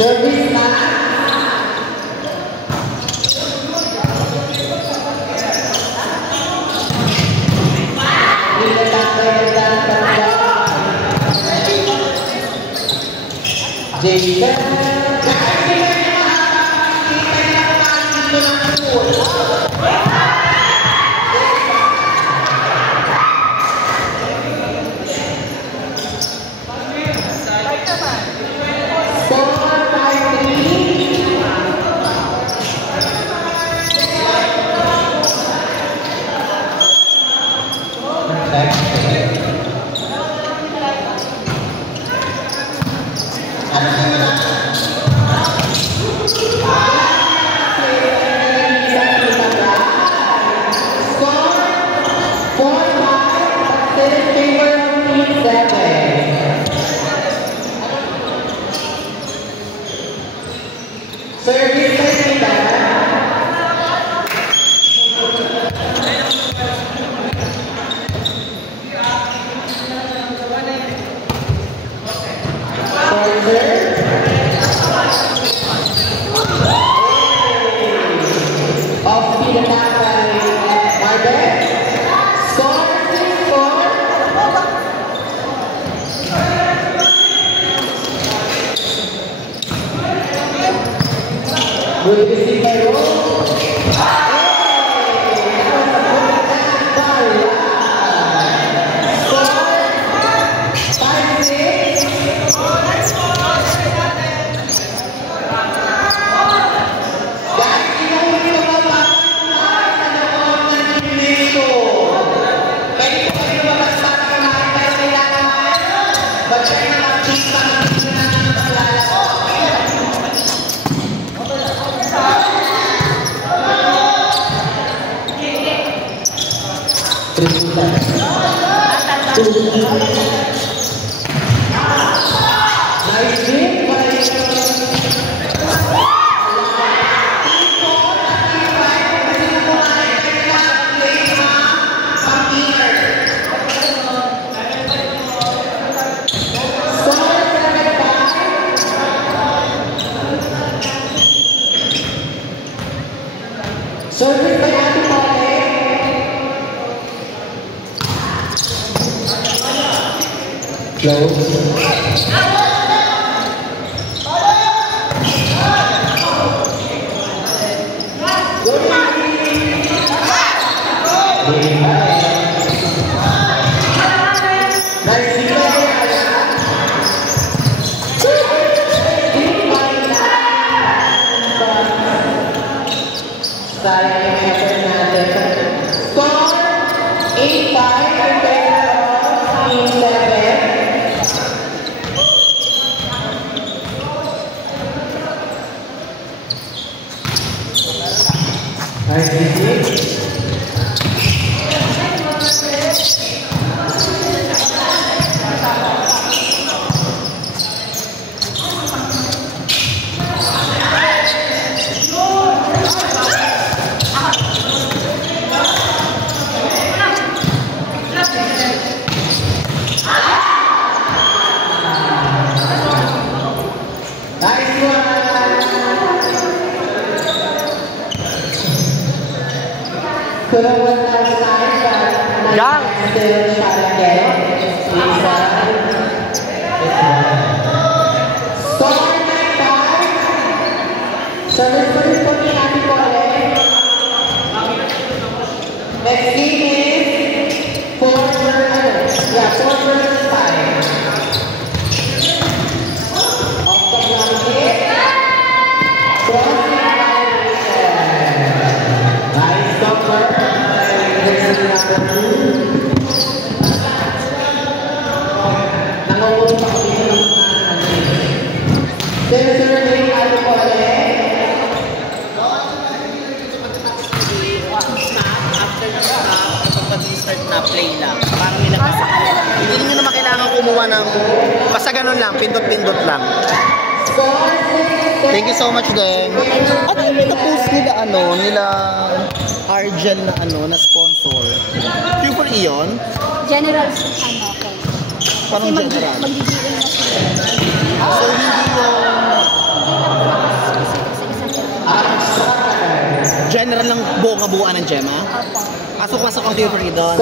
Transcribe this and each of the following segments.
Service na. Hindi nyo naman kailangan kumuha ng basta ganun lang, pindot-pindot lang. Thank you so much, Deng. Ano yung pinapost nila, nila Argel na, na sponsor? Yung for Ion? General, okay. Parang general. Mag-DDA na sila. So, hindi yung... General lang buong-buuan ng Gemma? Opo. Pasok-pasok ang Q for Ion.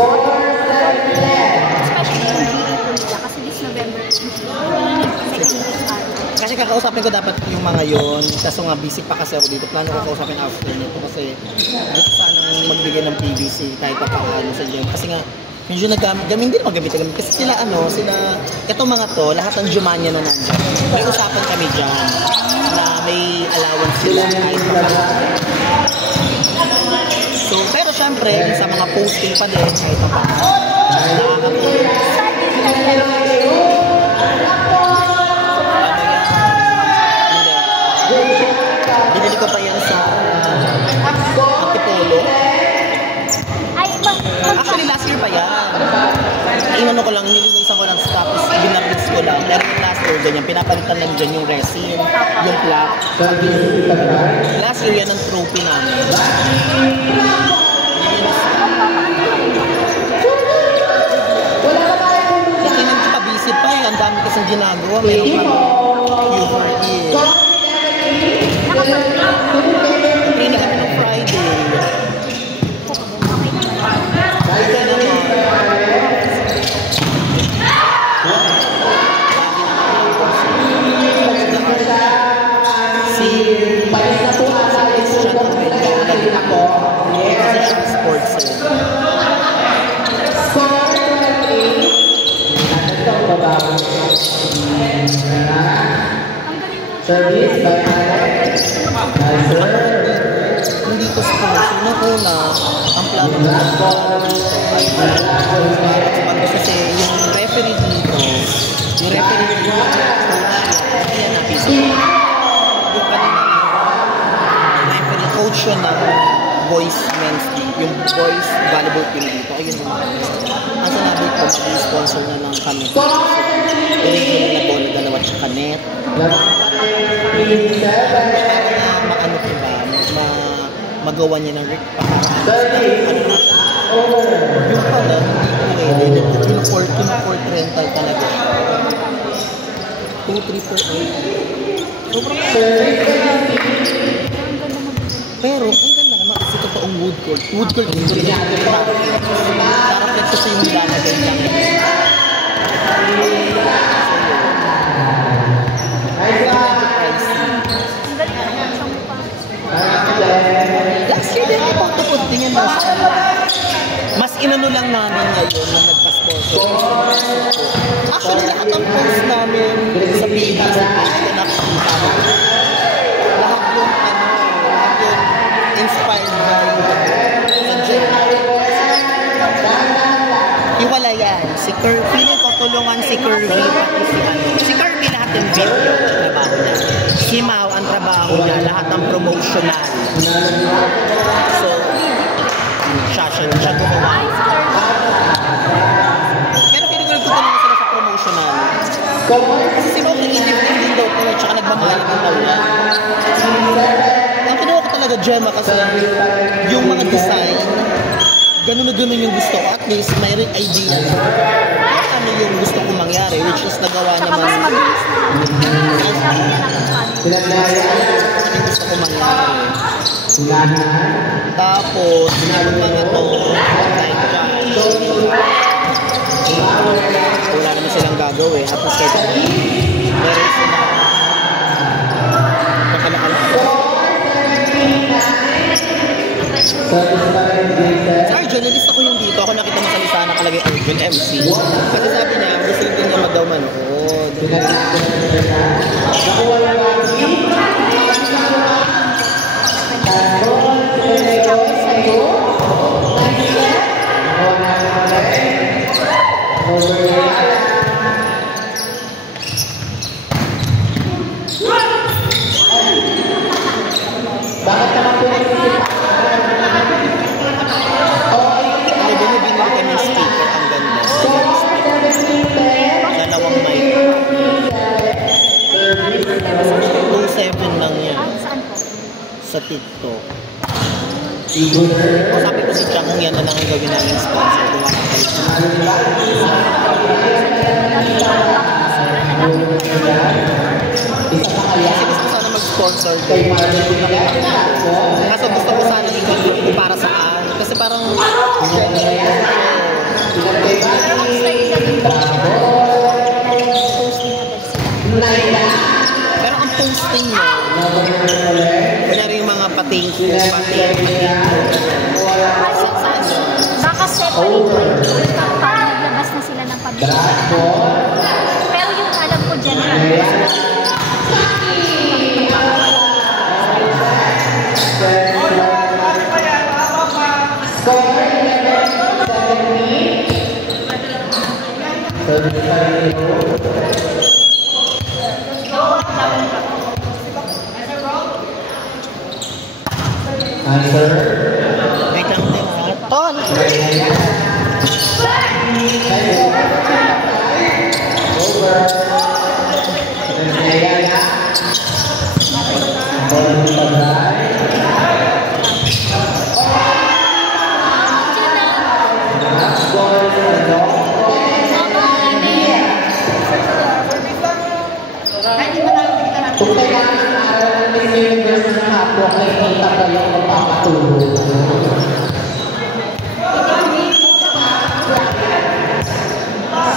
Especially yung GA po nila kasi this November, Kasi kakausapin ko dapat yung mga yon. Kaso nga busy pa kasi ako dito. Plano ko kausapin after nito kasi gusto sanang magbigay ng PVC kahit pa paano sa Gem. Kasi nga medyo gaming din magamit. Kasi sila itong mga to, lahat ng Jumanya na nandiyan. May usapan kami dyan na may allowance sila kahit pa paano. So, pero syempre, sa mga posting pa din kahit pa paano. Binili ko pa yan sa Antipolo. Actually, last year pa yan. Inano ko lang, nilinisan ko lang tapos binarbits ko lang. Pero yung last year, ganyan, pinapalitan lang dyan yung resin, yung plaque. Last year, yan ang trophy namin. Kasi nagpapabisi pa eh. Ang dami kasing ginagawa. Mayroon pa Q4E. Training kami ng Friday. Okay naman. Si Christian medyo naging ako kasi siya sports Service by hindi ko sports. Una, ang plano ko kasi yung referee dito, yan na piso. Yung kanina, referee coach yun ng boys men's team, yung boys volleyball team dito. Ayun naman. Ang sanabi ko, mag-sponsor na lang kami. Pinigil nila bola, dalawa tsaka net. Maano ko ba? Magawa niya ng rig pa. Yung pala, hindi ko yung port rental talaga. 2-3 per 8. Sobrang pero, ang ganda naman kasi totoong wood court. Wood court dito rin yung parapet kasi yung lalagay lang. Last year din ako tupod tingin mo. Mas inano lang namin ngayon na nagpa-sponsor. Actually, lahat ng post namin sa PBC na nakikita mo. Lahat yung inspired by sa Jen. Iwala yan. Si Kirby, feeling ko tulungan si Kirby pati si Kirby lahat ng video trabaho niya. Si Mau ang trabaho niya, lahat ng promotional. So, siya gumawa. Pero feeling ko nagtutulungan sila sa promotional. Kasi si Mau nag-independent din daw po at saka nagmamahal din daw niya. Ang kinuha ko talaga Gemma kasi yung mga design, ganun na ganun yung gusto ko. At least mayroong idea ano yung gusto kong mangyari, which is nagawa naman yung gusto kong mangyari. Tapos yung mga to like wala naman silang gagawin at least kahit meron sila sa Arjun, nilista ko yung dito. Ako nakita mo sa lista nakalagay Arjun MC. Kasi sabi niya, gusto rin niya magaw manood. bakit naman po Binibili kami speaker. Ang ganda. Dalawang mic. 2.7 lang sa TikTok. Figure. Sabi ko si Chang kung yan na lang ang gawin namin sponsor. Kung Isa pa kaya? kasi gusto ko sana mag-sponsor Kay din. Marvin Kaso gusto ko sana i-contribute para saan. Kasi parang pero ang posting mo, kunyari yung mga pating ko, Baka separate. Parang naglabas na sila ng pamilya. Pero yung alam ko general. Answer. wait lang din ha. Ton! Kung kailangan ng araw ng Miss Universe ng hapon, nakikita ko yung magpapatulog.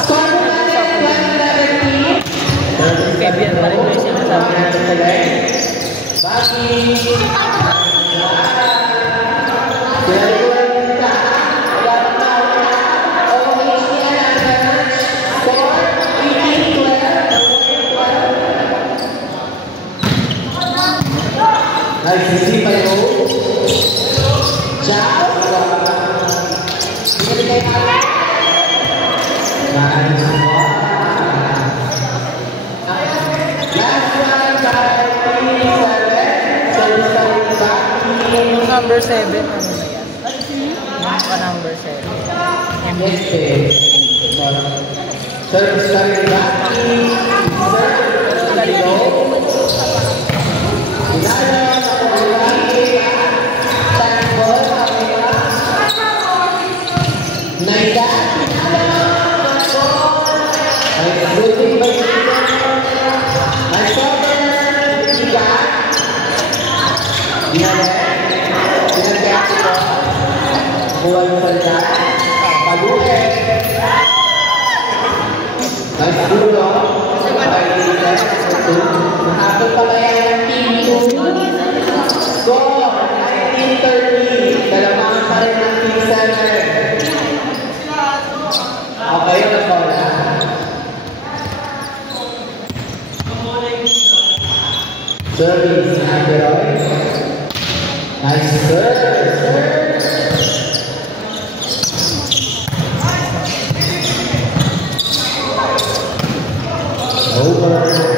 Score mo na rin, 2017. Kaibigan pa rin ko yung sinasabi natin. Nagsisi pa yun. Ciao! Binigay natin. Nice one. Last one, service pa rin ba? Yung number 7, ano na yan? Yung number 7. Yes, babe. Service pa rin ba? Naida. Ay, buti ba yun? Ay, sobrang tiga. Binagyan ko. Buwan mo sa dyan. Paguhin. Ay, dulo. Ay, Nakapit pa kaya ng team 2. Go! 1930. Dalamangan pa rin ng team 7. Okay, let's go na. Service, Anderoy. Nice serve. Over.